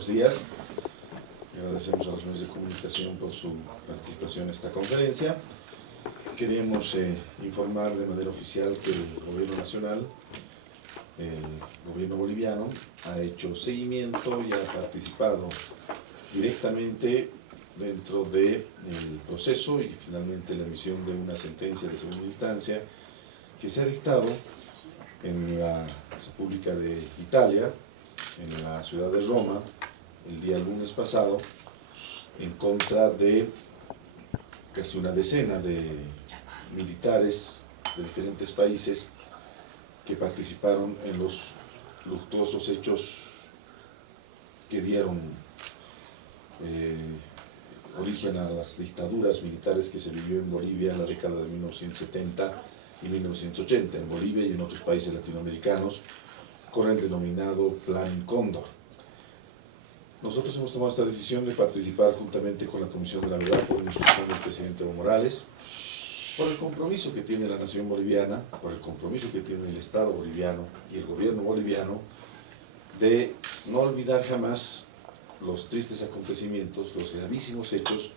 buenos días. Agradecemos a los medios de comunicación por su participación en esta conferencia. Queremos informar de manera oficial que el Gobierno Nacional, el Gobierno boliviano, ha hecho seguimiento y ha participado directamente dentro del proceso y finalmente la emisión de una sentencia de segunda instancia que se ha dictado en la República de Italia, en la ciudad de Roma, el día lunes pasado, en contra de casi una decena de militares de diferentes países que participaron en los luctuosos hechos que dieron origen a las dictaduras militares que se vivió en Bolivia en la década de 1970 y 1980, en Bolivia y en otros países latinoamericanos, con el denominado Plan Cóndor. Nosotros hemos tomado esta decisión de participar juntamente con la Comisión de la Verdad por instrucción del presidente Evo Morales, por el compromiso que tiene la nación boliviana, por el compromiso que tiene el Estado boliviano y el gobierno boliviano de no olvidar jamás los tristes acontecimientos, los gravísimos hechos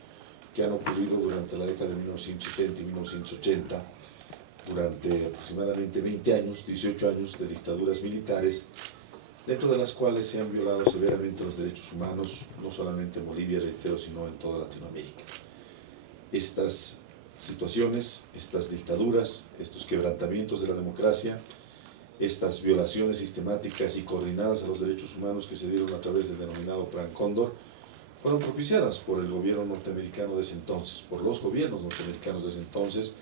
que han ocurrido durante la década de 1970 y 1980, durante aproximadamente 20 años, 18 años de dictaduras militares, dentro de las cuales se han violado severamente los derechos humanos, no solamente en Bolivia, reitero, sino en toda Latinoamérica. Estas situaciones, estas dictaduras, estos quebrantamientos de la democracia, estas violaciones sistemáticas y coordinadas a los derechos humanos que se dieron a través del denominado Plan Cóndor, fueron propiciadas por el gobierno norteamericano de ese entonces, por los gobiernos norteamericanos de ese entonces,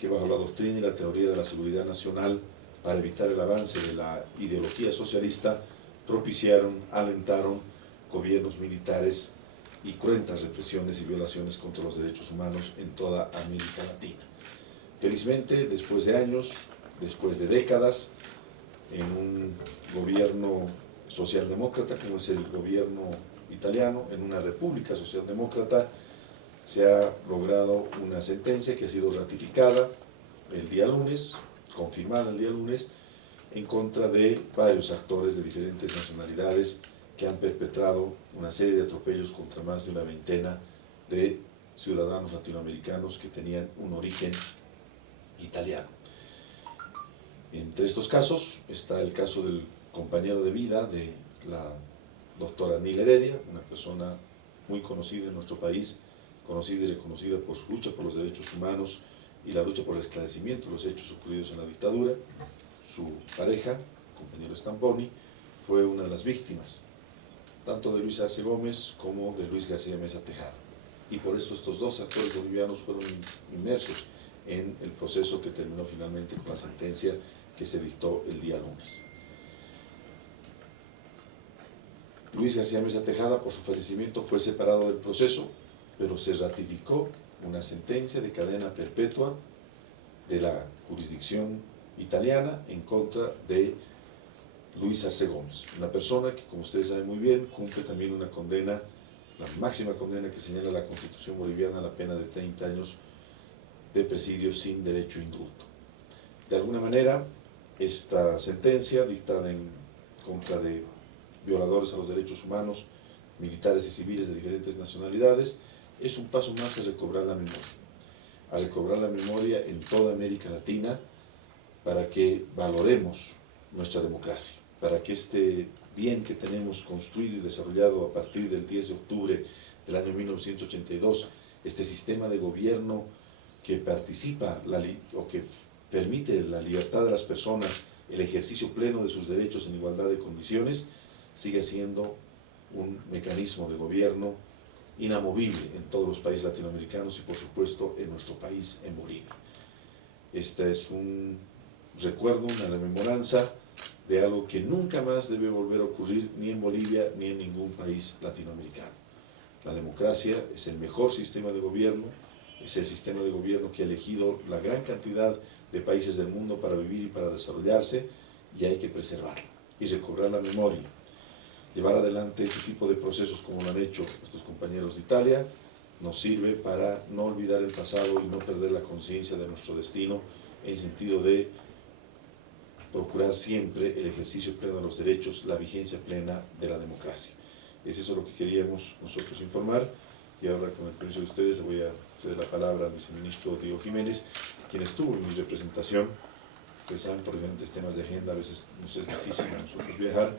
que bajo la doctrina y la teoría de la seguridad nacional, para evitar el avance de la ideología socialista, propiciaron, alentaron gobiernos militares y cruentas represiones y violaciones contra los derechos humanos en toda América Latina. Felizmente, después de años, después de décadas, en un gobierno socialdemócrata como es el gobierno italiano, en una república socialdemócrata, se ha logrado una sentencia que ha sido ratificada el día lunes, confirmada el día lunes, en contra de varios actores de diferentes nacionalidades que han perpetrado una serie de atropellos contra más de una veintena de ciudadanos latinoamericanos que tenían un origen italiano. Entre estos casos está el caso del compañero de vida de la doctora Nilda Heredia, una persona muy conocida en nuestro país, conocida y reconocida por su lucha por los derechos humanos y la lucha por el esclarecimiento de los hechos ocurridos en la dictadura. Su pareja, el compañero Stamponi, fue una de las víctimas, tanto de Luis Arce Gómez como de Luis García Meza Tejada. Y por eso estos dos actores bolivianos fueron inmersos en el proceso que terminó finalmente con la sentencia que se dictó el día lunes. Luis García Meza Tejada, por su fallecimiento, fue separado del proceso, pero se ratificó una sentencia de cadena perpetua de la jurisdicción italiana en contra de Luis Arce Gómez, una persona que, como ustedes saben muy bien, cumple también una condena, la máxima condena que señala la Constitución boliviana, la pena de 30 años de presidio sin derecho a indulto. De alguna manera, esta sentencia dictada en contra de violadores a los derechos humanos, militares y civiles de diferentes nacionalidades, es un paso más a recobrar la memoria en toda América Latina, para que valoremos nuestra democracia, para que este bien que tenemos construido y desarrollado a partir del 10 de octubre del año 1982, este sistema de gobierno que participa o que permite la libertad de las personas, el ejercicio pleno de sus derechos en igualdad de condiciones, siga siendo un mecanismo de gobierno inamovible en todos los países latinoamericanos y por supuesto en nuestro país, en Bolivia. Este es un recuerdo, una rememoranza de algo que nunca más debe volver a ocurrir ni en Bolivia ni en ningún país latinoamericano. La democracia es el mejor sistema de gobierno, es el sistema de gobierno que ha elegido la gran cantidad de países del mundo para vivir y para desarrollarse, y hay que preservarla y recobrar la memoria. Llevar adelante este tipo de procesos como lo han hecho nuestros compañeros de Italia nos sirve para no olvidar el pasado y no perder la conciencia de nuestro destino, en sentido de procurar siempre el ejercicio pleno de los derechos, la vigencia plena de la democracia. Es eso lo que queríamos nosotros informar. Y ahora, con el permiso de ustedes, le voy a ceder la palabra al viceministro Diego Jiménez, quien estuvo en mi representación. Ustedes saben, por diferentes temas de agenda, a veces nos es difícil a nosotros viajar,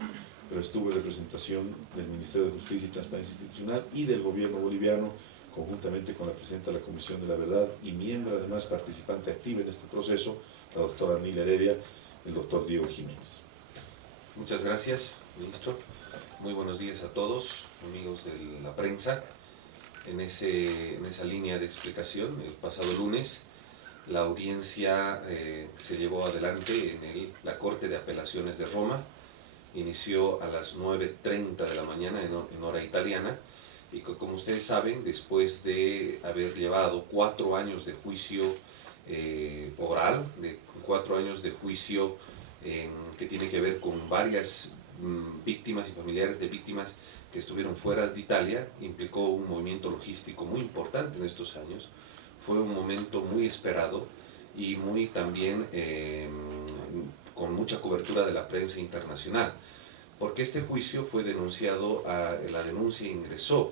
pero estuvo en representación del Ministerio de Justicia y Transparencia Institucional y del gobierno boliviano, conjuntamente con la presidenta de la Comisión de la Verdad y miembro, además, participante activa en este proceso, la doctora Nila Heredia, el doctor Diego Jiménez. Muchas gracias, ministro. Muy buenos días a todos, amigos de la prensa. En esa línea de explicación, el pasado lunes, la audiencia se llevó adelante en la Corte de Apelaciones de Roma. Inició a las 9:30 de la mañana en hora italiana, y como ustedes saben, después de haber llevado 4 años de juicio oral, de 4 años de juicio que tiene que ver con varias víctimas y familiares de víctimas que estuvieron fuera de Italia, implicó un movimiento logístico muy importante en estos años. Fue un momento muy esperado y muy también con mucha cobertura de la prensa internacional, porque este juicio fue denunciado, la denuncia ingresó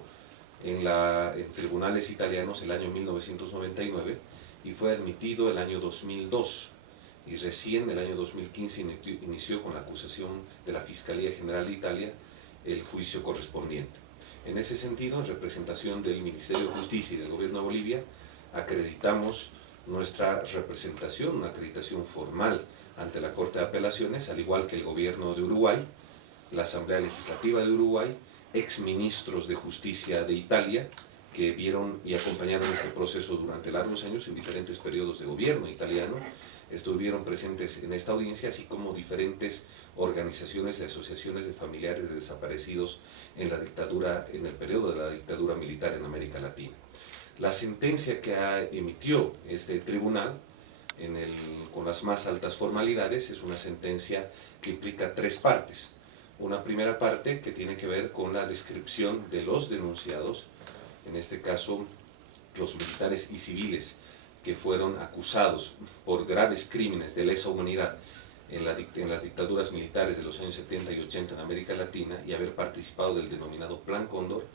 en tribunales italianos el año 1999 y fue admitido el año 2002, y recién el año 2015 inició con la acusación de la Fiscalía General de Italia el juicio correspondiente. En ese sentido, en representación del Ministerio de Justicia y del Gobierno de Bolivia, acreditamos nuestra representación, una acreditación formal ante la Corte de Apelaciones, al igual que el Gobierno de Uruguay, la Asamblea Legislativa de Uruguay, exministros de Justicia de Italia, que vieron y acompañaron este proceso durante largos años en diferentes periodos de gobierno italiano, estuvieron presentes en esta audiencia, así como diferentes organizaciones y asociaciones de familiares de desaparecidos en el periodo de la dictadura militar en América Latina. La sentencia que emitió este tribunal, con las más altas formalidades, es una sentencia que implica 3 partes. Una primera parte que tiene que ver con la descripción de los denunciados, en este caso los militares y civiles que fueron acusados por graves crímenes de lesa humanidad en las dictaduras militares de los años 70 y 80 en América Latina y haber participado del denominado Plan Cóndor.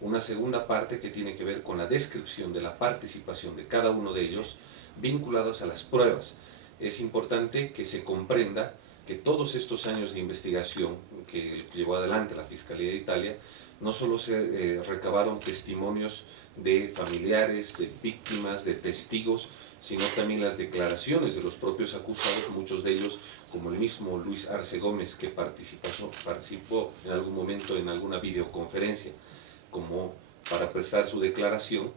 Una segunda parte que tiene que ver con la descripción de la participación de cada uno de ellos vinculados a las pruebas. Es importante que se comprenda que todos estos años de investigación que llevó adelante la Fiscalía de Italia, no solo se recabaron testimonios de familiares, de víctimas, de testigos, sino también las declaraciones de los propios acusados, muchos de ellos, como el mismo Luis Arce Gómez, que participó en algún momento en alguna videoconferencia como para prestar su declaración.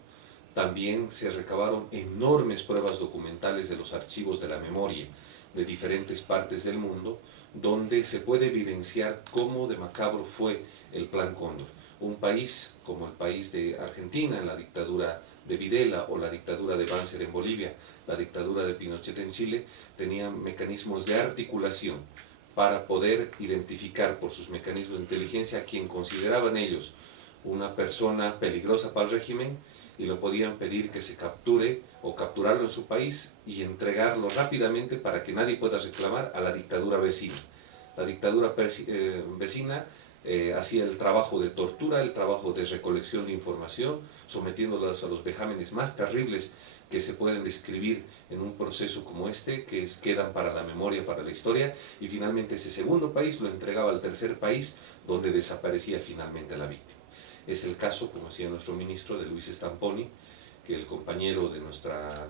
También se recabaron enormes pruebas documentales de los archivos de la memoria de diferentes partes del mundo, donde se puede evidenciar cómo de macabro fue el Plan Cóndor. Un país como el país de Argentina, en la dictadura de Videla, o la dictadura de Banzer en Bolivia, la dictadura de Pinochet en Chile, tenían mecanismos de articulación para poder identificar por sus mecanismos de inteligencia a quien consideraban ellos una persona peligrosa para el régimen, y lo podían pedir que se capture o capturarlo en su país y entregarlo rápidamente para que nadie pueda reclamar a la dictadura vecina. La dictadura vecina hacía el trabajo de tortura, el trabajo de recolección de información, sometiéndolas a los vejámenes más terribles que se pueden describir en un proceso como este, que quedan para la memoria, para la historia, y finalmente ese segundo país lo entregaba al tercer país, donde desaparecía finalmente la víctima. Es el caso, como decía nuestro ministro, de Luis Stamponi, que el compañero de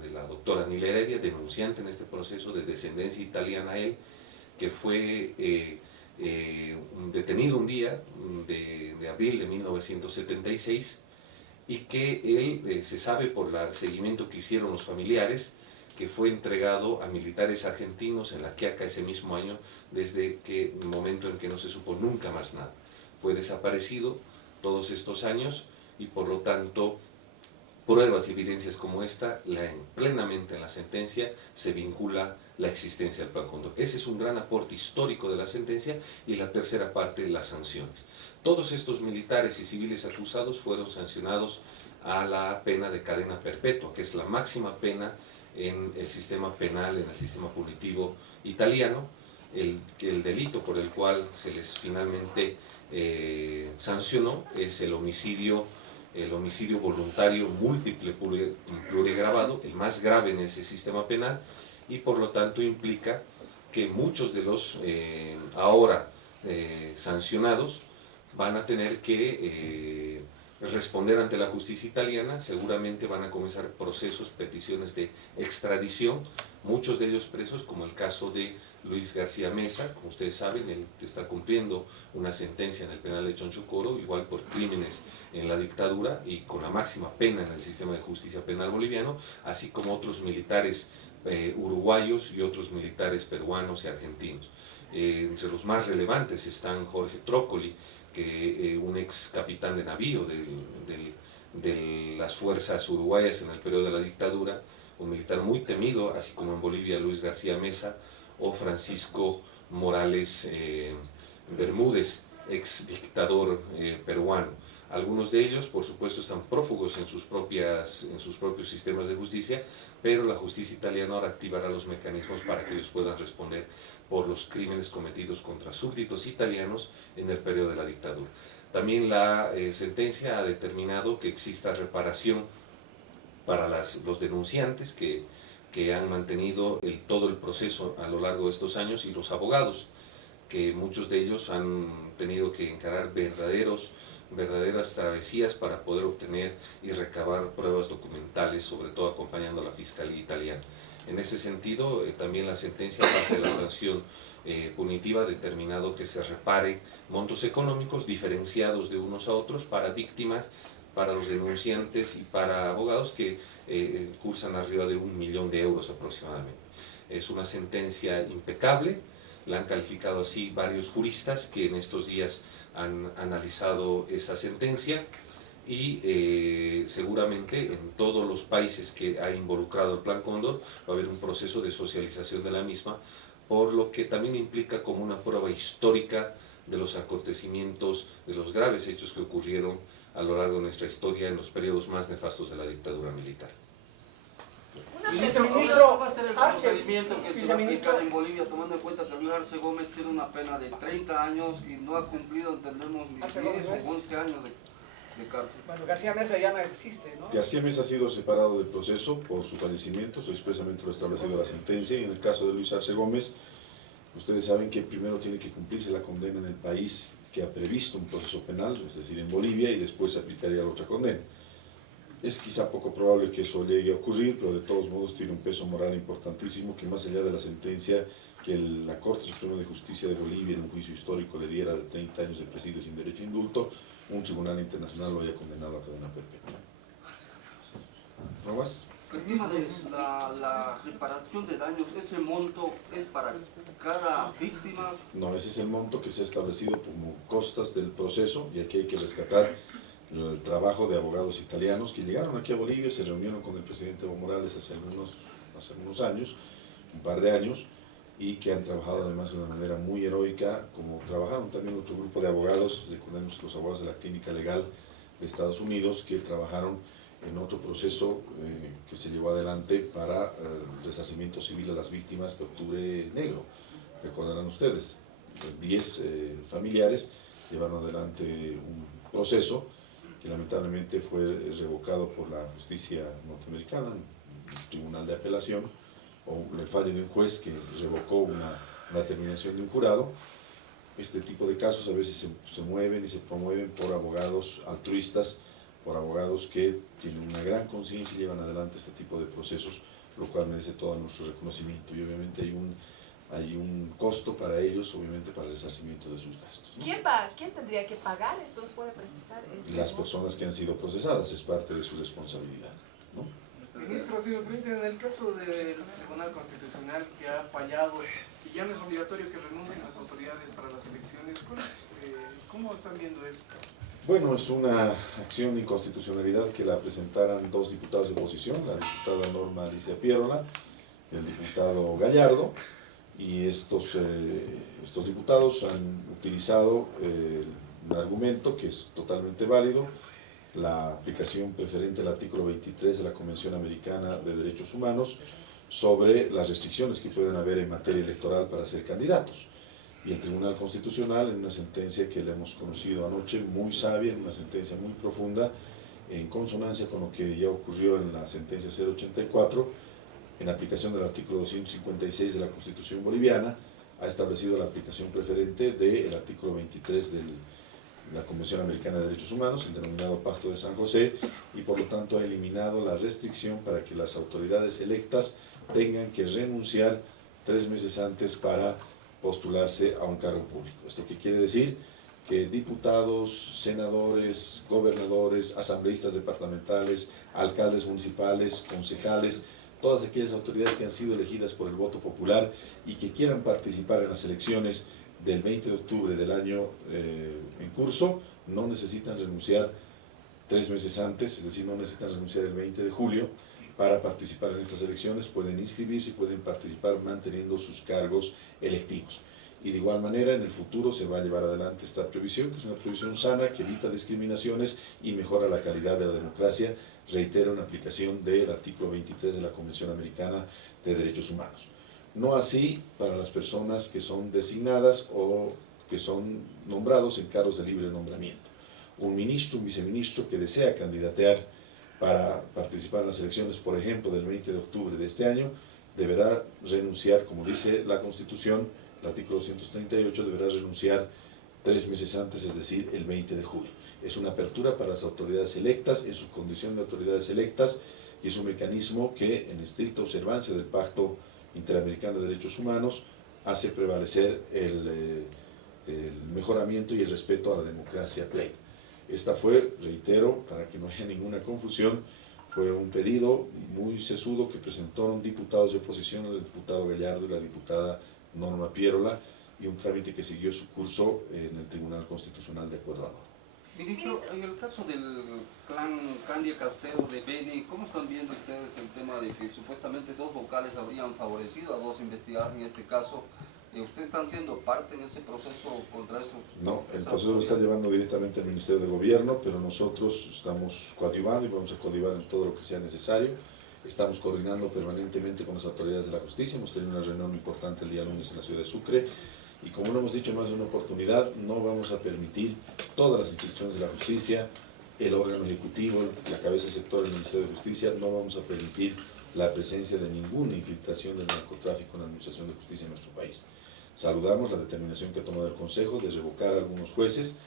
la doctora Nila Heredia, denunciante en este proceso de descendencia italiana él, que fue detenido un día de abril de 1976, y que él, se sabe por el seguimiento que hicieron los familiares, que fue entregado a militares argentinos en La Quiaca ese mismo año, desde el momento en que no se supo nunca más nada. Fue desaparecido todos estos años, y por lo tanto pruebas y evidencias como esta, plenamente en la sentencia se vincula la existencia del Plan Cóndor. Ese es un gran aporte histórico de la sentencia. Y la tercera parte, las sanciones. Todos estos militares y civiles acusados fueron sancionados a la pena de cadena perpetua, que es la máxima pena en el sistema penal, en el sistema punitivo italiano. el delito por el cual se les finalmente sancionó es el homicidio voluntario múltiple pluriagravado, el más grave en ese sistema penal, y por lo tanto implica que muchos de los ahora sancionados van a tener que responder ante la justicia italiana. Seguramente van a comenzar procesos, peticiones de extradición, muchos de ellos presos, como el caso de Luis García Meza. Como ustedes saben, él está cumpliendo una sentencia en el penal de Chonchocoro, igual por crímenes en la dictadura y con la máxima pena en el sistema de justicia penal boliviano, así como otros militares uruguayos y otros militares peruanos y argentinos. Entre los más relevantes están Jorge Trócoli, que un ex capitán de navío de las fuerzas uruguayas en el periodo de la dictadura, un militar muy temido, así como en Bolivia Luis García Meza, o Francisco Morales Bermúdez, ex dictador peruano. Algunos de ellos, por supuesto, están prófugos en sus propios sistemas de justicia, pero la justicia italiana ahora activará los mecanismos para que ellos puedan responder por los crímenes cometidos contra súbditos italianos en el periodo de la dictadura. También la sentencia ha determinado que exista reparación para los denunciantes que han mantenido todo el proceso a lo largo de estos años, y los abogados, que muchos de ellos han tenido que encarar verdaderas travesías para poder obtener y recabar pruebas documentales, sobre todo acompañando a la Fiscalía italiana. En ese sentido, también la sentencia, aparte de la sanción punitiva, ha determinado que se repare montos económicos diferenciados de unos a otros para víctimas, para los denunciantes y para abogados que cursan arriba de 1 millón de euros aproximadamente. Es una sentencia impecable, la han calificado así varios juristas que en estos días han analizado esa sentencia, y seguramente en todos los países que ha involucrado el Plan Cóndor va a haber un proceso de socialización de la misma, por lo que también implica como una prueba histórica de los acontecimientos, de los graves hechos que ocurrieron a lo largo de nuestra historia en los periodos más nefastos de la dictadura militar. Viceministro, ¿cómo va a ser el procedimiento que se va a aplicar en Bolivia, tomando en cuenta que Luis Arce Gómez tiene una pena de 30 años y no ha cumplido, entendemos, ni 10 o 11 años de cárcel? Bueno, García Meza ya no existe, ¿no? García Meza ha sido separado del proceso por su fallecimiento, eso expresamente lo ha establecido la sentencia, y en el caso de Luis Arce Gómez, ustedes saben que primero tiene que cumplirse la condena en el país que ha previsto un proceso penal, es decir, en Bolivia, y después se aplicaría la otra condena. Es quizá poco probable que eso llegue a ocurrir, pero de todos modos tiene un peso moral importantísimo, que más allá de la sentencia que la Corte Suprema de Justicia de Bolivia en un juicio histórico le diera de 30 años de presidio sin derecho a indulto, un tribunal internacional lo haya condenado a cadena perpetua. ¿No más? El tema de la reparación de daños, ¿ese monto es para cada víctima? No, ese es el monto que se ha establecido como costas del proceso, y aquí hay que rescatar el trabajo de abogados italianos que llegaron aquí a Bolivia, se reunieron con el presidente Evo Morales hace algunos años, un par de años, y que han trabajado además de una manera muy heroica, como trabajaron también otro grupo de abogados, recordemos los abogados de la Clínica Legal de Estados Unidos, que trabajaron en otro proceso que se llevó adelante para resarcimiento civil a las víctimas de Octubre Negro. Recordarán ustedes, 10 familiares llevaron adelante un proceso que lamentablemente fue revocado por la justicia norteamericana, un tribunal de apelación, o el fallo de un juez que revocó una determinación de un jurado. Este tipo de casos a veces se mueven y se promueven por abogados altruistas, por abogados que tienen una gran conciencia y llevan adelante este tipo de procesos, lo cual merece todo nuestro reconocimiento, y obviamente hay un costo para ellos, obviamente para el resarcimiento de sus gastos, ¿no? ¿Quién tendría que pagar esto? ¿Nos puede precisar? Las personas que han sido procesadas, es parte de su responsabilidad, ¿no? Ministro, señor presidente, en el caso del Tribunal Constitucional que ha fallado y ya no es obligatorio que renuncien las autoridades para las elecciones, ¿cómo están viendo esto? Bueno, es una acción de inconstitucionalidad que la presentaran 2 diputados de oposición, la diputada Norma Alicia Pierola, el diputado Gallardo, y estos diputados han utilizado un argumento que es totalmente válido, la aplicación preferente al artículo 23 de la Convención Americana de Derechos Humanos, sobre las restricciones que pueden haber en materia electoral para ser candidatos. Y el Tribunal Constitucional, en una sentencia que le hemos conocido anoche, muy sabia, en una sentencia muy profunda, en consonancia con lo que ya ocurrió en la sentencia 084, en aplicación del artículo 256 de la Constitución boliviana, ha establecido la aplicación preferente del artículo 23 de la Convención Americana de Derechos Humanos, el denominado Pacto de San José, y por lo tanto ha eliminado la restricción para que las autoridades electas tengan que renunciar 3 meses antes para postularse a un cargo público. ¿Esto qué quiere decir? Que diputados, senadores, gobernadores, asambleístas departamentales, alcaldes municipales, concejales, todas aquellas autoridades que han sido elegidas por el voto popular y que quieran participar en las elecciones del 20 de octubre del año en curso, no necesitan renunciar 3 meses antes, es decir, no necesitan renunciar el 20 de julio para participar en estas elecciones, pueden inscribirse y pueden participar manteniendo sus cargos electivos. Y de igual manera, en el futuro se va a llevar adelante esta previsión, que es una previsión sana, que evita discriminaciones y mejora la calidad de la democracia, reitero, en aplicación del artículo 23 de la Convención Americana de Derechos Humanos. No así para las personas que son designadas o que son nombrados en cargos de libre nombramiento. Un ministro, un viceministro que desea candidatear para participar en las elecciones, por ejemplo, del 20 de octubre de este año, deberá renunciar, como dice la Constitución, el artículo 238, deberá renunciar 3 meses antes, es decir, el 20 de julio. Es una apertura para las autoridades electas, en su condición de autoridades electas, y es un mecanismo que, en estricta observancia del Pacto Interamericano de Derechos Humanos, hace prevalecer el mejoramiento y el respeto a la democracia plena. Esta fue, reitero, para que no haya ninguna confusión, fue un pedido muy sesudo que presentaron diputados de oposición, el diputado Gallardo y la diputada Norma Pierola, y un trámite que siguió su curso en el Tribunal Constitucional de acuerdo a norma. Ministro, en el caso del clan Candia Cartero de Beni, ¿cómo están viendo ustedes el tema de que supuestamente 2 vocales habrían favorecido a 2 investigados en este caso? ¿Ustedes están siendo parte en ese proceso contra esos? No, el proceso lo está llevando directamente el Ministerio de Gobierno, pero nosotros estamos coadyuvando y vamos a coadyuvar en todo lo que sea necesario. Estamos coordinando permanentemente con las autoridades de la justicia, hemos tenido una reunión importante el día lunes en la ciudad de Sucre, y como lo hemos dicho en más de una oportunidad, no vamos a permitir todas las instituciones de la justicia, el órgano ejecutivo, la cabeza de sector del Ministerio de Justicia, no vamos a permitir la presencia de ninguna infiltración del narcotráfico en la administración de justicia en nuestro país. Saludamos la determinación que ha tomado el Consejo de revocar a algunos jueces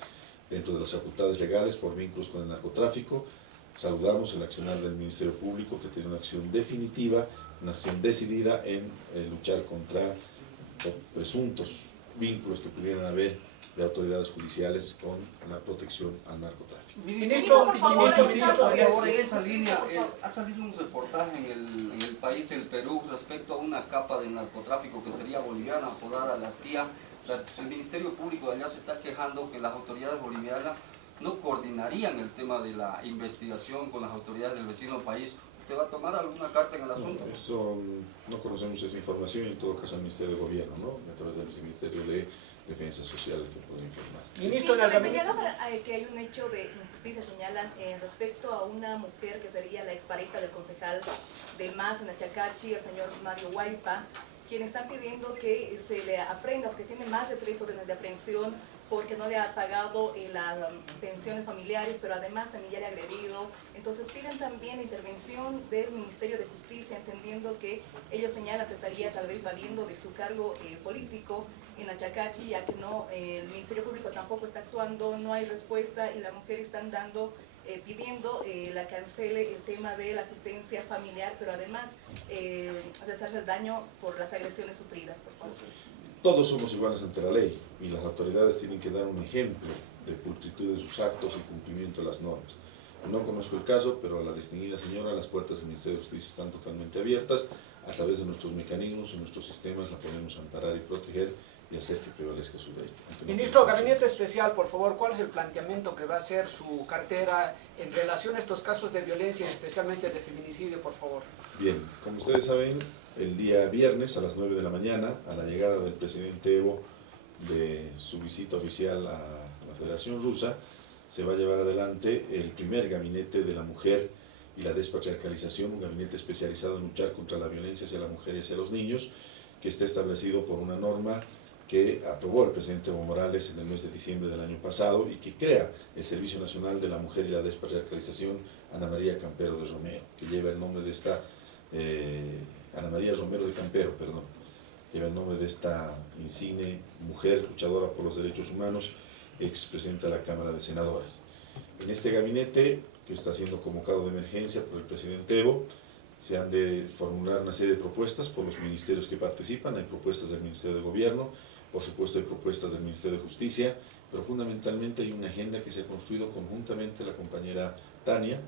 dentro de las facultades legales por vínculos con el narcotráfico. Saludamos el accionar del Ministerio Público, que tiene una acción definitiva, una acción decidida en luchar contra presuntos vínculos que pudieran haber de autoridades judiciales con la protección al narcotráfico. Ministro, ahora en esa línea, ha salido un reportaje en el país del Perú respecto a una capa de narcotráfico que sería boliviana, apodada La Tía. El Ministerio Público de allá se está quejando que las autoridades bolivianas no coordinarían el tema de la investigación con las autoridades del vecino país. ¿Usted va a tomar alguna carta en el asunto? No, eso no conocemos esa información, en todo caso al Ministerio de Gobierno, ¿no? A través del Ministerio de Defensa Social que puede informar. Ministro, le señalaba que hay un hecho de injusticia, señalan respecto a una mujer que sería la expareja del concejal del MAS en Achacachi, el señor Mario Huaypa, quien están pidiendo que se le aprenda, porque tiene más de 3 órdenes de aprehensión, porque no le ha pagado las pensiones familiares, pero además también ya le ha agredido. Entonces piden también intervención del Ministerio de Justicia, entendiendo que ellos señalan se estaría tal vez valiendo de su cargo político en Achacachi, ya que no, el Ministerio Público tampoco está actuando, no hay respuesta y las mujeres están pidiendo la cancele el tema de la asistencia familiar, pero además resarce el daño por las agresiones sufridas, por favor. Todos somos iguales ante la ley y las autoridades tienen que dar un ejemplo de pulcritud en sus actos y cumplimiento de las normas. No conozco el caso, pero a la distinguida señora, las puertas del Ministerio de Justicia están totalmente abiertas. A través de nuestros mecanismos y nuestros sistemas la podemos amparar y proteger y hacer que prevalezca su derecho. Ministro, Gabinete Especial, por favor, ¿cuál es el planteamiento que va a hacer su cartera en relación a estos casos de violencia, especialmente de feminicidio, por favor? Bien, como ustedes saben, el día viernes a las 9 de la mañana, a la llegada del presidente Evo de su visita oficial a la Federación Rusa, se va a llevar adelante el primer gabinete de la mujer y la despatriarcalización, un gabinete especializado en luchar contra la violencia hacia la mujer y hacia los niños, que está establecido por una norma que aprobó el presidente Evo Morales en el mes de diciembre del año pasado y que crea el Servicio Nacional de la Mujer y la Despatriarcalización Ana María Campero de Romero, que lleva el nombre de esta, Ana María Romero de Campero, perdón, lleva el nombre de esta insigne mujer luchadora por los derechos humanos, expresidenta de la Cámara de Senadores. En este gabinete, que está siendo convocado de emergencia por el presidente Evo, se han de formular una serie de propuestas por los ministerios que participan. Hay propuestas del Ministerio de Gobierno, por supuesto hay propuestas del Ministerio de Justicia, pero fundamentalmente hay una agenda que se ha construido conjuntamente la compañera Tania,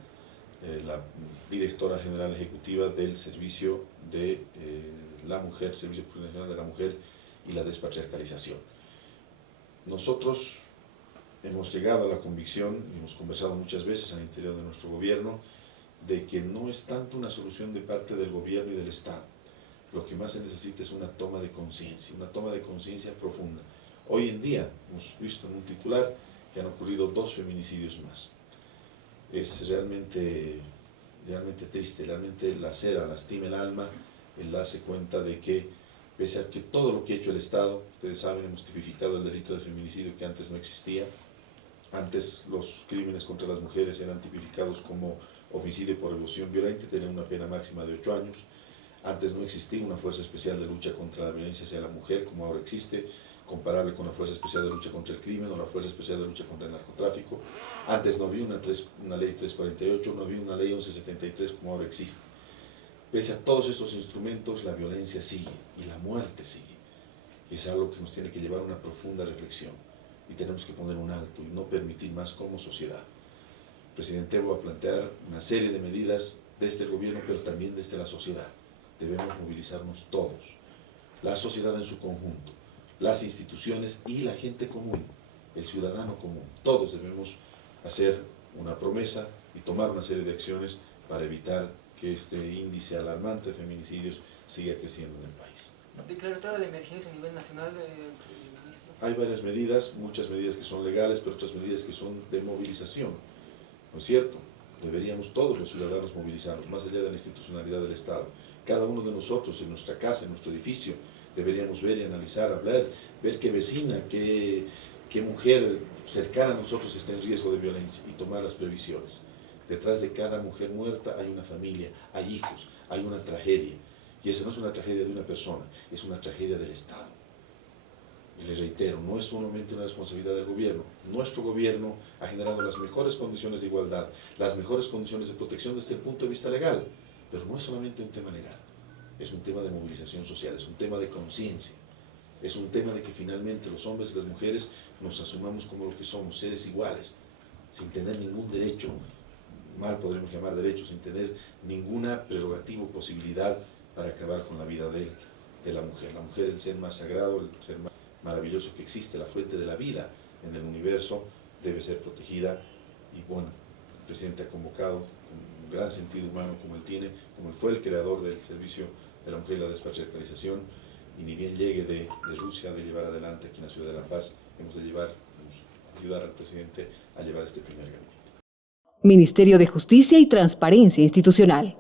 la directora general ejecutiva del Servicio de la Mujer, Servicio Nacional de la Mujer y la Despatriarcalización. Nosotros hemos llegado a la convicción, y hemos conversado muchas veces al interior de nuestro gobierno, de que no es tanto una solución de parte del gobierno y del Estado. Lo que más se necesita es una toma de conciencia profunda. Hoy en día hemos visto en un titular que han ocurrido 2 feminicidios más. Es realmente triste, realmente lacera, lastima el alma el darse cuenta de que, pese a que todo lo que ha hecho el Estado, ustedes saben, hemos tipificado el delito de feminicidio que antes no existía. Antes los crímenes contra las mujeres eran tipificados como homicidio por evolución violenta, tenían una pena máxima de 8 años. Antes no existía una fuerza especial de lucha contra la violencia hacia la mujer, como ahora existe, comparable con la fuerza especial de lucha contra el crimen o la fuerza especial de lucha contra el narcotráfico. Antes no había una ley 348, no había una ley 1173 como ahora existe. Pese a todos estos instrumentos, la violencia sigue y la muerte sigue. Y es algo que nos tiene que llevar a una profunda reflexión. Y tenemos que poner un alto y no permitir más como sociedad. El presidente Evo va a plantear una serie de medidas desde el gobierno, pero también desde la sociedad. Debemos movilizarnos todos, la sociedad en su conjunto, las instituciones y la gente común, el ciudadano común. Todos debemos hacer una promesa y tomar una serie de acciones para evitar que este índice alarmante de feminicidios siga creciendo en el país. ¿Declaratoria de emergencia a nivel nacional, ministro? Hay varias medidas, muchas medidas que son legales, pero otras medidas que son de movilización. ¿No es cierto? Deberíamos todos los ciudadanos movilizarnos, más allá de la institucionalidad del Estado. Cada uno de nosotros, en nuestra casa, en nuestro edificio, deberíamos ver y analizar, hablar, ver qué vecina, qué mujer cercana a nosotros está en riesgo de violencia y tomar las previsiones. Detrás de cada mujer muerta hay una familia, hay hijos, hay una tragedia. Y esa no es una tragedia de una persona, es una tragedia del Estado. Y les reitero, no es solamente una responsabilidad del gobierno. Nuestro gobierno ha generado las mejores condiciones de igualdad, las mejores condiciones de protección desde el punto de vista legal. Pero no es solamente un tema legal, es un tema de movilización social, es un tema de conciencia. Es un tema de que finalmente los hombres y las mujeres nos asumamos como lo que somos, seres iguales, sin tener ningún derecho, mal podremos llamar derecho, sin tener ninguna prerrogativa o posibilidad para acabar con la vida de la mujer. La mujer, el ser más sagrado, el ser más maravilloso que existe, la fuente de la vida en el universo, debe ser protegida. Y bueno, el presidente ha convocado con un gran sentido humano como él tiene, como él fue el creador del Servicio de la Mujer y la Despatriarcalización, y ni bien llegue de Rusia, de llevar adelante aquí en la ciudad de La Paz, hemos de ayudar al presidente a llevar este primer gabinete. Ministerio de Justicia y Transparencia Institucional.